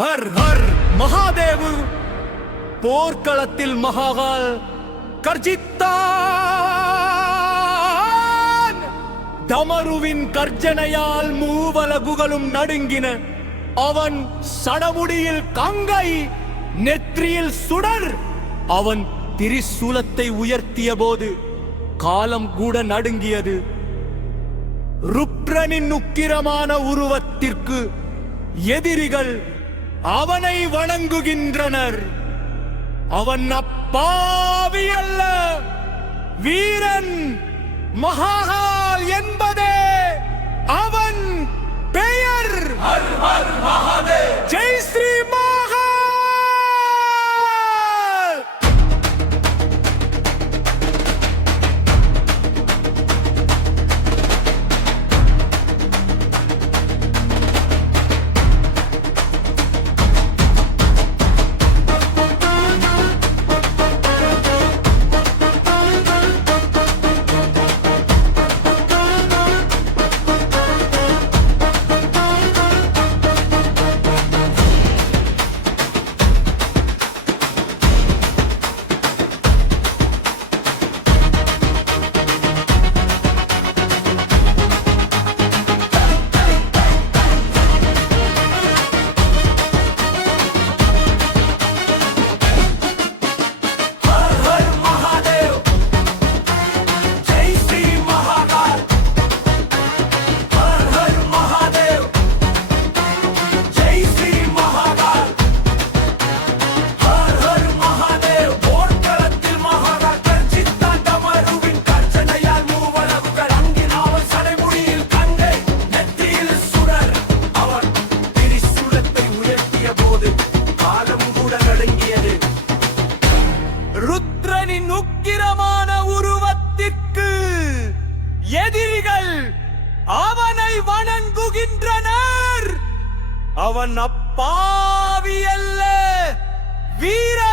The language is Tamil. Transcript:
ஹர் ஹர் மகாதேவ் போர்க்களத்தில் மகாகால் கர்ஜித்தான். டமருவின் கர்ஜனையால் மூவலகுகளும் நடுங்கின. அவன் சடமுடியில் கங்கை, நெற்றியில் சுடர். அவன் திரிசூலத்தை உயர்த்திய போது காலம் கூட நடுங்கியது. ருத்ரனின் உக்கிரமான உருவத்திற்கு எதிரிகள் அவனை வணங்குகின்றனர். அவன் அப்பாவி அல்ல, வீரன். மகாகால் என்பதே அவன் பெயர். ஹர் ஹர் மகாதேவ். ஜெய் ஸ்ரீ மகாகால். ருத்ரனின் உக்கிரமான உருவத்திற்கு எதிரிகள் அவனை வணங்குகின்றனர். அவன் அப்பாவி அல்ல, வீரன்.